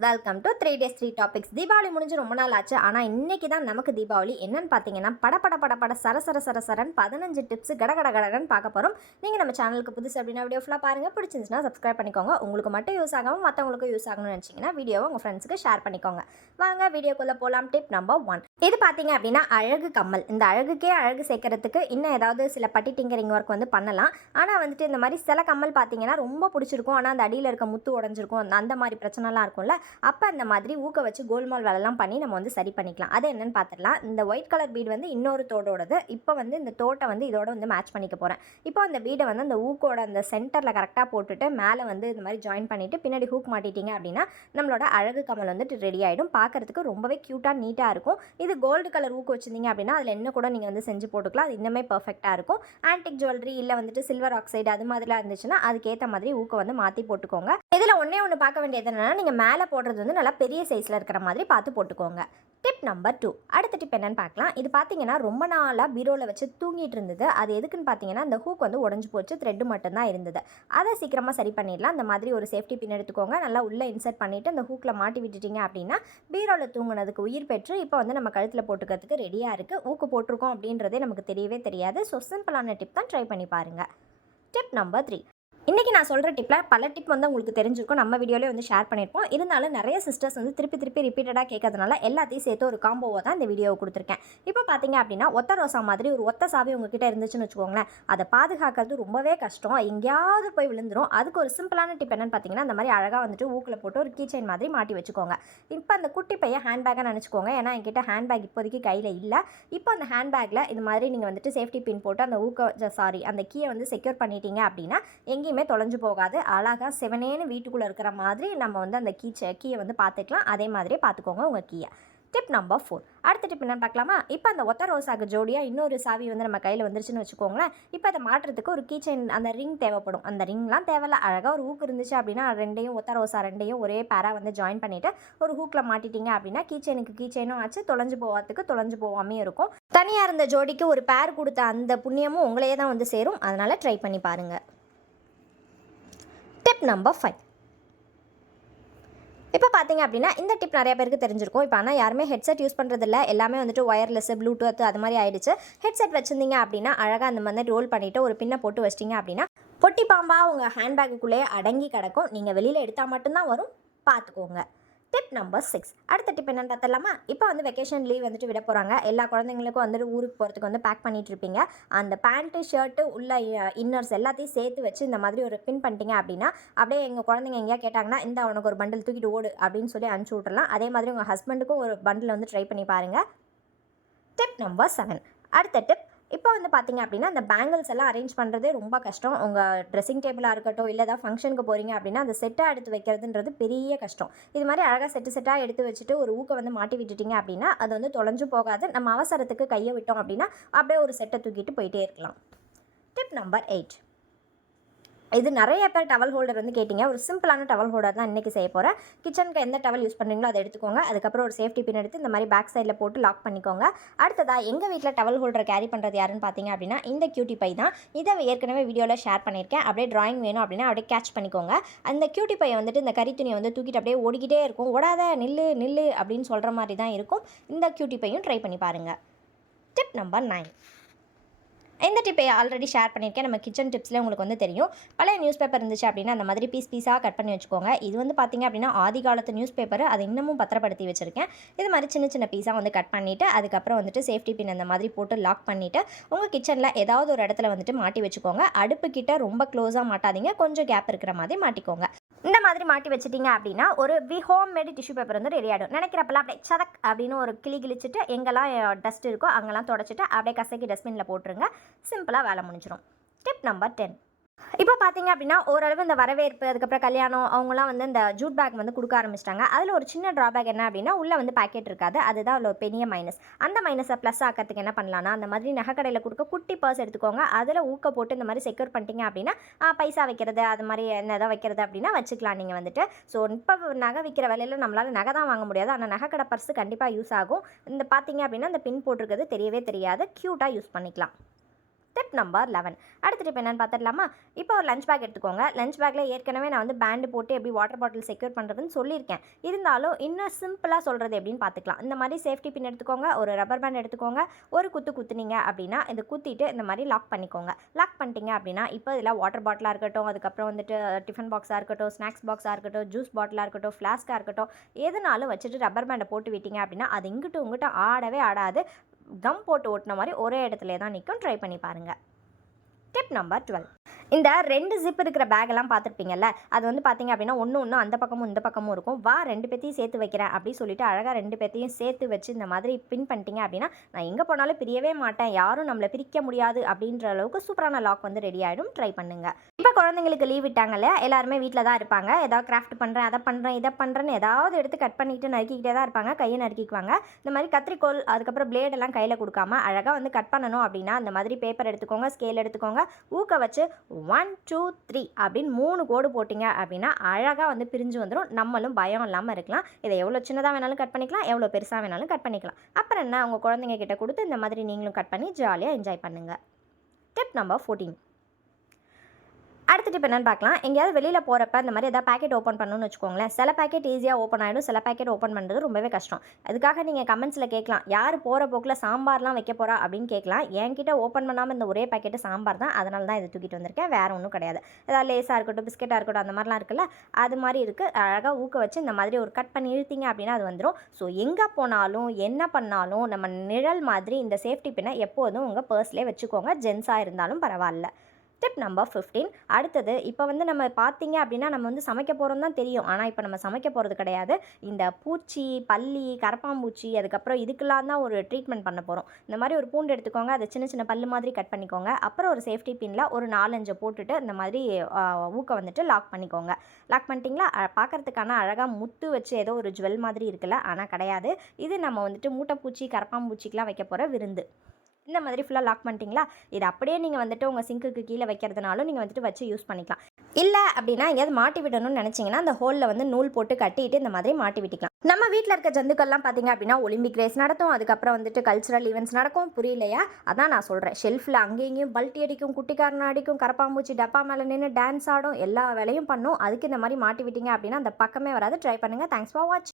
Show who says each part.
Speaker 1: Welcome to three days three topics Deepavali முடிஞ்சு ரொம்ப நாள் ஆச்சு. ஆனால் இன்றைக்கி தான் நமக்கு தீபாவளி. என்னன்னு பார்த்தீங்கன்னா பட பட பட பட சர சர சர சரன் பதினஞ்சு டிப்ஸ் கட கட கடன்னு பார்க்க போகிறோம் நீங்கள் நம்ம சேனலுக்கு புதுசு அப்படின்னா வீடியோ ஃபுல்லாக பாருங்கள் பிடிச்சிருந்துச்சுன்னா சப்ஸ்கிரைப் பண்ணிக்கோங்க. உங்களுக்கு மட்டும் யூஸ் ஆகாமல் மற்றவங்களுக்கும் யூஸ் ஆகணும்னு நினச்சிங்கன்னா வீடியோவை உங்கள் ஃப்ரெண்ட்ஸுக்கு ஷேர் பண்ணிக்கோங்க. வாங்க வீடியோக்குள்ளே போகலாம் டிப் நம்பர் ஒன் இது பார்த்தீங்க அப்படின்னா அழகு கம்மல். இந்த அழகுக்கே அழகு சேர்க்கறதுக்கு இன்னும் ஏதாவது சில பட்டி டிங்கரிங் ஒர்க் வந்து பண்ணலாம். ஆனால் வந்துட்டு இந்த மாதிரி சில கம்மல் பார்த்தீங்கன்னா ரொம்ப பிடிச்சிருக்கும். ஆனால் அந்த அடியில் இருக்க முத்து உடஞ்சிருக்கும். அந்த- அந்த மாதிரி பிரச்சனைலாம் இருக்கும்ல. அப்போ அந்த மாதிரி ஊக்க வச்சு கோல்மால் வேலைலாம் பண்ணி நம்ம வந்து சரி பண்ணிக்கலாம். அது என்னென்னு பார்த்துடலாம் இந்த ஒயிட் கலர் பீட் வந்து இன்னொரு தோடோடது. இப்போ வந்து இந்த தோட்டை வந்து இதோட வந்து மேட்ச் பண்ணிக்க போகிறேன் இப்போ அந்த பீடை வந்து அந்த ஊக்கோட அந்த சென்டரில் கரெக்டாக போட்டுட்டு மேலே வந்து இந்த மாதிரி ஜாயின் பண்ணிவிட்டு பின்னாடி ஹூக் மாட்டிட்டீங்க அப்படின்னா நம்மளோட அழகு கம்மல் வந்துட்டு ரெடி ஆகிடும் பார்க்கறதுக்கு ரொம்பவே க்யூட்டாக நீட்டாக இருக்கும். இது கோல்டு கலர் ஊக்கு வச்சுருந்தீங்க அப்படின்னா அதில் என்ன கூட நீங்கள் வந்து செஞ்சு போட்டுக்கலாம். அது இன்னுமே பர்ஃபெக்டாக இருக்கும். ஆன்டிக் ஜுவல்லரி இல்லை வந்துட்டு சில்வர் ஆக்சைடு அது மாதிரிலாம் இருந்துச்சுன்னா அதுக்கேற்ற மாதிரி ஊக்க வந்து மாற்றி போட்டுக்கோங்க. இதில் ஒன்றே ஒன்று பார்க்க வேண்டியது என்னன்னா நீங்கள் மேலே போடுறது வந்து நல்லா பெரிய சைஸில் இருக்கிற மாதிரி பார்த்து போட்டுக்கோங்க. டிப் நம்பர் டூ அடுத்த டிப் என்னன்னு பார்க்கலாம். இது பார்த்தீங்கன்னா ரொம்ப நாளாக பீரோவில் வச்சு தூங்கிட்டு இருந்தது. அது எதுக்குன்னு பார்த்தீங்கன்னா அந்த ஹூக் வந்து உடஞ்சி போச்சு. த்ரெட்டு மட்டும்தான் இருந்தது. அதை சீக்கிரமாக சரி பண்ணிடலாம். அந்த மாதிரி ஒரு சேஃப்டி பின் எடுத்துக்கோங்க. நல்லா உள்ளே இன்சர்ட் பண்ணிவிட்டு அந்த ஹூக்கில் மாட்டி விட்டுட்டீங்க அப்படின்னா பீரோவில் தூங்குனதுக்கு உயிர் பெற்று இப்போ வந்து நம்ம கழுத்தில் போட்டுக்கிறதுக்கு ரெடியாக இருக்குது ஊக்கு போட்டிருக்கோம் அப்படின்றதே நமக்கு தெரியவே தெரியாது. ஸோ சிம்பிளான டிப் தான் ட்ரை பண்ணி பாருங்கள் டிப் நம்பர் த்ரீ இன்றைக்கி நான் சொல்கிற டிப்பில் பல டிப் வந்து உங்களுக்கு தெரிஞ்சிருக்கும். நம்ம வீடியோலேயே வந்து ஷேர் பண்ணியிருப்போம் இருந்தாலும் நிறைய சிஸ்டர்ஸ் வந்து திருப்பி திருப்பி ரிப்பீட்டடாக கேட்கறதுனால எல்லாத்தையும் சேர்த்து ஒரு காம்போவை தான் இந்த வீடியோவை கொடுத்துருக்கேன். இப்போ பார்த்தீங்க அப்படின்னா ஒத்த ரோசா மாதிரி ஒரு ஒத்த சாவி உங்ககிட்ட இருந்துச்சுன்னு வச்சுக்கோங்களேன். அதை பாதுகாக்கிறது ரொம்பவே கஷ்டம். எங்கேயாவது போய் விழுந்துரும். அதுக்கு ஒரு சிம்பிளான டிப் என்னென்னு பார்த்தீங்கன்னா அந்த மாதிரி அழகாக வந்துட்டு ஊக்கில் போட்டு ஒரு கீச்சைன் மாதிரி மாட்டி வச்சுக்கோங்க. இப்போ அந்த குட்டி பையன் ஹேண்ட்பேக்கை நினச்சிக்கோங்க. ஏன்னா என்கிட்ட ஹேண்ட்பேக் இப்போதைக்கு கையில் இல்லை. இப்போ அந்த ஹேண்ட்பேக்கில் இது மாதிரி நீங்கள் வந்துட்டு சேஃப்டி பின் போட்டு அந்த ஊக்க சாரி அந்த கீயை வந்து செக்யூர் பண்ணிட்டீங்க அப்படின்னா எங்கேயும் தொலைஞ்சு போகாது. அழகாக செவனேன்னு வீட்டுக்குள்ளே இருக்கிற மாதிரி நம்ம வந்து அந்த கீச்சை கீயை வந்து பார்த்துக்கலாம். அதே மாதிரியே பார்த்துக்கோங்க உங்கள் கீயை. டிப் நம்பர் ஃபோர் அடுத்த டிப் என்ன பார்க்கலாமா? இப்போ அந்த ஒத்த ரோசாக்கு ஜோடியாக இன்னொரு சாவி வந்து நம்ம கையில் வந்துருச்சுன்னு வச்சுக்கோங்களேன். இப்போ அதை மாட்டுறதுக்கு ஒரு கீச்சைன் அந்த ரிங் தேவைப்படும். அந்த ரிங்லாம் தேவையில்ல. அழகாக ஒரு ஹூக் இருந்துச்சு அப்படின்னா ரெண்டையும் ஒத்த ரோசா ரெண்டையும் ஒரே பேராக வந்து ஜாயின் பண்ணிவிட்டு ஒரு ஹூக்கில் மாட்டிட்டீங்க அப்படின்னா கீச்சைனுக்கு கீச்சைனும் ஆச்சு. தொலைஞ்சு போகிறதுக்கு தொலைஞ்சு போகாமே இருக்கும். தனியாக இருந்த ஜோடிக்கு ஒரு பேர் கொடுத்த அந்த புண்ணியமும் உங்களையே தான் வந்து சேரும். அதனால் ட்ரை பண்ணி பாருங்கள் டிப் நம்பர் ஃபைவ் இப்போ பார்த்தீங்க அப்படின்னா இந்த டிப் நிறைய பேருக்கு தெரிஞ்சிருக்கும். இப்போ ஆனால் யாருமே ஹெட்செட் யூஸ் பண்ணுறதில்ல எல்லாமே வந்துட்டு ஒயர்லெஸ் ப்ளூடூத் அது மாதிரி ஆயிடுச்சு. ஹெட்செட் வச்சுருந்தீங்க அப்படின்னா அழகாக அந்த மாதிரி ரோல் பண்ணிவிட்டு ஒரு பின்னை போட்டு வச்சிட்டிங்க அப்படின்னா பொட்டி பாம்பாக உங்கள் ஹேண்ட்பேக்குள்ளேயே அடங்கி கிடக்கும். நீங்கள் வெளியில் எடுத்தால் மட்டும்தான் வரும். பார்த்துக்கோங்க டிப் நம்பர் சிக்ஸ் அடுத்த டிப் என்னென்னு பார்த்தலாமா இப்போ வந்து வெக்கேஷன் லீவ் வந்துட்டு விட போகிறாங்க எல்லா குழந்தைங்களுக்கும் வந்துட்டு ஊருக்கு போகிறதுக்கு வந்து பேக் பண்ணிட்டு இருப்பீங்க. அந்த பேண்ட்டு ஷர்ட்டு உள்ள இன்னர்ஸ் எல்லாத்தையும் சேர்த்து வச்சு இந்த மாதிரி ஒரு பின் பண்ணிட்டீங்க அப்படின்னா அப்படியே எங்கள் குழந்தைங்க எங்கேயா கேட்டாங்கன்னா இந்த அவனுக்கு ஒரு பண்டில் தூக்கிட்டு ஓடு அப்படின்னு சொல்லி அனுப்பிச்சி விட்றலாம் அதே மாதிரி உங்கள் ஹஸ்பண்டுக்கும் ஒரு பண்டில் வந்து ட்ரை பண்ணி பாருங்கள் டிப் நம்பர் செவன் அடுத்த டிப் இப்போ வந்து பார்த்தீங்க அப்படின்னா அந்த பேங்கிள்ஸ் எல்லாம் அரேஞ்ச் பண்ணுறதே ரொம்ப கஷ்டம். உங்கள் ட்ரெஸ்ஸிங் டேபிளாக இருக்கட்டும் இல்லை ஏதாவது ஃபங்க்ஷனுக்கு போகிறீங்க அப்படின்னா அந்த செட்டாக எடுத்து வைக்கிறதுன்றது பெரிய கஷ்டம். இது மாதிரி அழகாக செட்டு செட்டாக எடுத்து வச்சுட்டு ஒரு ஊக்க வந்து மாட்டி விட்டுட்டீங்க அப்படின்னா அது வந்து தொலைஞ்சு போகாது. நம்ம அவசரத்துக்கு கையை விட்டோம் அப்படின்னா அப்படியே ஒரு செட்டை தூக்கிட்டு போயிட்டே இருக்கலாம். டிப் நம்பர் எயிட் இது நிறைய பேர் டவல் ஹோல்டர் வந்து கேட்டிங்க. ஒரு சிம்பிளான டவல் ஹோல்டர் தான் இன்றைக்கி செய்ய போகிறேன் கிச்சனுக்கு எந்த டவல் யூஸ் பண்ணுறீங்களோ அதை எடுத்துக்கோங்க. அதுக்கப்புறம் ஒரு சேஃப்டி பின் எடுத்து இந்த மாதிரி பேக் சைடில் போட்டு லாக் பண்ணிக்கோங்க. அடுத்ததாக எங்கள் வீட்டில் டவல் ஹோல்டர் கேரி பண்ணுறது யாருன்னு பார்த்தீங்க அப்படின்னா இந்த கியூட்டி பை தான். இதை ஏற்கனவே வீடியோவில் ஷேர் பண்ணியிருக்கேன். அப்படியே ட்ராயிங் வேணும் அப்படின்னா அப்படியே கேட்ச் பண்ணிக்கோங்க. அந்த கியூட்டி பையை வந்துட்டு இந்த கறி துணியை வந்து தூக்கிட்டு அப்படியே ஓடிக்கிட்டே இருக்கும். ஓடாத நில்லு நில்லு அப்படின்னு சொல்கிற மாதிரி தான் இருக்கும். இந்த கியூட்டி பையும் ட்ரை பண்ணி பாருங்கள் டிப் நம்பர் நைன் இந்த டிப்பை ஆல்ரெடி ஷேர் பண்ணியிருக்கேன். நம்ம கிச்சன் டிப்ஸில் உங்களுக்கு வந்து தெரியும். பழைய நியூஸ் பேப்பர் இருந்துச்சு அப்படின்னா அந்த மாதிரி பீஸ் பீஸாக கட் பண்ணி வச்சுக்கோங்க. இது வந்து பார்த்தீங்க அப்படின்னா ஆதி காலத்து நியூஸ் பேப்பர் அதை இன்னமும் பத்திரப்படுத்தி வச்சுருக்கேன். இது மாதிரி சின்ன சின்ன பீஸாக வந்து கட் பண்ணிவிட்டு அதுக்கப்புறம் வந்துட்டு சேஃப்டி பின் அந்த மாதிரி போட்டு லாக் பண்ணிவிட்டு உங்கள் கிச்சனில் ஏதாவது ஒரு இடத்துல வந்துட்டு மாட்டி வச்சுக்கோங்க. அடுப்பு கிட்ட ரொம்ப க்ளோஸாக மாட்டாதீங்க. கொஞ்சம் கேப் இருக்கிற மாதிரி மாட்டிக்கோங்க. இந்த மாதிரி மாட்டி வச்சிட்டிங்க அப்படின்னா ஒரு வி ஹோம் மேடு டிஷ்யூ பேப்பர் வந்து ரெடி ஆகிடும் நினைக்கிறப்பெல்லாம் அப்படியே சதக் அப்படின்னு ஒரு கிளி கிழிச்சிட்டு எங்கெல்லாம் டஸ்ட் இருக்கோ அங்கெல்லாம் தொடச்சிட்டு அப்படியே கசக்கி டஸ்ட்பினில் போட்டுருங்க. சிம்பிளாக வேலை முடிஞ்சிடும் டிப் நம்பர் டென் இப்போ பார்த்தீங்க அப்படின்னா ஓரளவு இந்த வரவேற்பு அதுக்கப்புறம் கல்யாணம் அவங்களாம் வந்து இந்த ஜூட் பேக் வந்து கொடுக்க ஆரம்பிச்சிட்டாங்க. அதில் ஒரு சின்ன ட்ராபேக் என்ன அப்படின்னா உள்ளே வந்து பாக்கெட் இருக்காது. அதுதான் அதில் ஒரு பெரிய மைனஸ் அந்த மைனஸை ப்ளஸ் ஆக்கிறதுக்கு என்ன பண்ணலாம்னா அந்த மாதிரி நகைக்கடையில் கொடுக்க குட்டி பர்ஸ் எடுத்துக்கோங்க. அதில் ஊக்க போட்டு இந்த மாதிரி செக்யூர் பண்ணிட்டீங்க அப்படின்னா பைசா வைக்கிறது அது மாதிரி என்ன எதாவது வைக்கிறது அப்படின்னா வச்சுக்கலாம் நீங்கள் வந்துட்டு. ஸோ இப்போ நகை விற்கிற விலையில் நம்மளால் நகை தான் வாங்க முடியாது. ஆனால் நகைக்கடை பர்ஸு கண்டிப்பாக யூஸ் ஆகும். இந்த பார்த்தீங்க அப்படின்னா இந்த பின் போட்டிருக்கிறது தெரியவே தெரியாது. க்யூட்டாக யூஸ் பண்ணிக்கலாம். ஸ்டெப் நம்பர் லெவன் அடுத்துட்டு இப்போ என்னென்னு பார்த்துடலாமா இப்போ ஒரு லஞ்ச் பேக் எடுத்துக்கோங்க. லஞ்ச் பேக்கில் ஏற்கனவே நான் வந்து பேண்டு போட்டு எப்படி வாட்டர் பாட்டில் செக்யூர் பண்ணுறதுன்னு சொல்லியிருக்கேன். இருந்தாலும் இன்னும் சிம்பிளாக சொல்கிறது எப்படின்னு பார்த்துக்கலாம் இந்த மாதிரி சேஃப்டி பின் எடுத்துக்கோங்க. ஒரு ரப்பர் பேண்ட் எடுத்துக்கோங்க. ஒரு குத்து குத்துனீங்க அப்படின்னா இதை குத்திட்டு இந்த மாதிரி லாக் பண்ணிக்கோங்க. லாக் பண்ணிட்டீங்க அப்படின்னா இப்போ இதில் வாட்டர் பாட்டிலாக இருக்கட்டும் அதுக்கப்புறம் வந்துட்டு டிஃபன் பாக்ஸாக இருக்கட்டும் ஸ்நாக்ஸ் பாக்ஸாக இருக்கட்டும் ஜூஸ் பாட்டிலாக இருக்கட்டும் ஃப்ளாஸ்க்காக இருக்கட்டும் எதுனாலும் வச்சுட்டு ரப்பர் பேண்டை போட்டு விட்டீங்க அப்படின்னா அது இங்கிட்டும் இங்கிட்ட ஆடவே ஆடாது. கம் போட்டு ஓட்டின மாதிரி ஒரே இடத்துல தான் நிற்கும் ட்ரை பண்ணி பாருங்கள் டிப் நம்பர் டுவெல் இந்த ரெண்டு ஜிப் இருக்கிற பேக்கெல்லாம் பார்த்துருப்பீங்கல்ல அது வந்து பார்த்தீங்க அப்படின்னா ஒன்று ஒன்று அந்த பக்கமும் இந்த பக்கமும் இருக்கும். வா ரெண்டு பேத்தையும் சேர்த்து வைக்கிறேன் அப்படின்னு சொல்லிட்டு அழகாக ரெண்டு பேத்தையும் சேர்த்து வச்சு இந்த மாதிரி பின் பண்ணிட்டீங்க அப்படின்னா நான் எங்கே போனாலும் பிரியவே மாட்டேன். யாரும் நம்மளை பிரிக்க முடியாது அப்படின்ற அளவுக்கு சூப்பரான லாக் வந்து ரெடி ஆகிடும் ட்ரை பண்ணுங்க. இப்போ குழந்தைங்களுக்கு லீவ் விட்டாங்க இல்லையா? எல்லாருமே வீட்டில் தான் இருப்பாங்க. ஏதாவது கிராஃப்ட் பண்ணுறேன் அதை பண்ணுறேன் இதை பண்ணுறேன்னு ஏதாவது எடுத்து கட் பண்ணிட்டு நறுக்கிக்கிட்டே தான் இருப்பாங்க. கையை நறுக்கிக்குவாங்க. இந்த மாதிரி கத்திரிக்கோல் அதுக்கப்புறம் blade எல்லாம் கையில் கொடுக்காம அழகாக வந்து கட் பண்ணணும் அப்படின்னா அந்த மாதிரி பேப்பர் எடுத்துக்கோங்க ஸ்கேல் எடுத்துக்கோங்க. ஊக்க வச்சு ஒன் டூ த்ரீ அப்படின்னு மூணு கோடு போட்டிங்க அப்படின்னா அழகாக வந்து பிரிஞ்சு வந்துடும் நம்மளும் பயம் இல்லாமல் இருக்கலாம். இதை எவ்வளோ சின்னதாக வேணாலும் கட் பண்ணிக்கலாம். எவ்வளோ பெருசாக வேணாலும் கட் பண்ணிக்கலாம். அப்புறம் என்ன? உங்கள் குழந்தைங்க கிட்ட கொடுத்து இந்த மாதிரி நீங்களும் கட் பண்ணி ஜாலியாக என்ஜாய் பண்ணுங்கள் ஸ்டெப் நம்பர் ஃபோர்டீன் அடுத்த டிப் என்னன்னு பார்க்கலாம். எங்கேயாவது வெளியில் போகிறப்ப இந்த மாதிரி எதாவது பேக்கெட் ஓப்பன் பண்ணணும்னு வச்சுக்கோங்களேன். சில பேக்கெட் ஈஸியாக ஓப்பன் ஆகிடும் சில பேக்கெட் ஓப்பன் பண்ணுறது ரொம்பவே கஷ்டம். அதுக்காக நீங்கள் கமெண்ட்ஸில் கேட்கலாம். யார் போகிற போக்கில் சாம்பார்லாம் வைக்க போகிறா அப்படின்னு கேட்கலாம். என்கிட்ட ஓப்பன் பண்ணாமல் இந்த ஒரே பேக்கெட்டு சாம்பார் தான். அதனால தான் இதை தூக்கிட்டு வந்திருக்கேன். வேறு ஒன்றும் கிடையாது. ஏதாவது லேஸாக இருக்கட்டும் பிஸ்கெட்டாக இருக்கட்டும் அந்த மாதிரிலாம் இருக்குல்ல? அது மாதிரி இருக்குது அழகாக ஊக்க வச்சு இந்த மாதிரி ஒரு கட் பண்ணி இழுத்தீங்க அப்படின்னா அது வந்துடும் ஸோ எங்கே போனாலும் என்ன பண்ணாலும் நம்ம நிழல் மாதிரி இந்த சேஃப்டி பின்னை எப்போதும் உங்கள் பர்ஸ்லேயே வச்சுக்கோங்க. ஜென்ஸாக இருந்தாலும் பரவாயில்ல. ஸ்டெப் நம்பர் ஃபிஃப்டீன் அடுத்தது இப்போ வந்து நம்ம பார்த்தீங்க அப்படின்னா நம்ம வந்து சமைக்க போகிறோம் தான் தெரியும். ஆனால் இப்போ நம்ம சமைக்க போகிறது கிடையாது. இந்த பூச்சி பல்லி கரப்பாம்பூச்சி அதுக்கப்புறம் இதுக்கெல்லாம் தான் ஒரு ட்ரீட்மெண்ட் பண்ண போகிறோம் இந்த மாதிரி ஒரு பூண்டு எடுத்துக்கோங்க. அதை சின்ன சின்ன பல்லு மாதிரி கட் பண்ணிக்கோங்க. அப்புறம் ஒரு சேஃப்டி பின்னில் ஒரு நாலஞ்சை போட்டுட்டு இந்த மாதிரி ஊக்க வந்துட்டு லாக் பண்ணிக்கோங்க. லாக் பண்ணிட்டீங்களா? பார்க்குறதுக்கான அழகாக முத்து வச்சு ஏதோ ஒரு ஜுவல் மாதிரி இருக்குல்ல? ஆனால் கிடையாது. இது நம்ம வந்துட்டு மூட்டைப்பூச்சி கரப்பாம்பூச்சிக்கெலாம் வைக்க போகிற விருந்து. இந்த மாதிரி ஃபுல்லாக லாக் பண்ணிட்டீங்களா? இது அப்படியே நீங்கள் வந்துட்டு உங்கள் சிங்க்குக்கு கீழே வைக்கிறதுனாலும் நீங்கள் வந்துட்டு வச்சு யூஸ் பண்ணிக்கலாம். இல்லை அப்படின்னா எங்கேயாவது மாட்டி விடணும்னு நினச்சிங்கன்னா அந்த ஹோலில் வந்து நூல் போட்டு கட்டிட்டு இந்த மாதிரி மாட்டி விட்டுக்கலாம். நம்ம வீட்டில் இருக்க ஜந்துக்கள்லாம் பார்த்தீங்க அப்படின்னா ஒலிம்பிக் ரேஸ் நடத்தும். அதுக்கப்புறம் வந்துட்டு கல்ச்சுரல் ஈவெண்ட்ஸ் நடக்கும். புரியலையா? அதான் நான் சொல்கிறேன் ஷெல்ஃபில் அங்கேயும் இங்கேயும் பல்ட்டி அடிக்கும் குட்டிக்காரன் அடிக்கும் கரப்பாம்பூச்சி டப்பா மேலே நின்று டான்ஸ் ஆடும் எல்லா வேலையும் பண்ணும். அதுக்கு இந்த மாதிரி மாட்டி விட்டீங்க அப்படின்னா அந்த பக்கமே வராது. ட்ரை பண்ணுங்கள் தேங்க்ஸ் ஃபார் வாட்ச்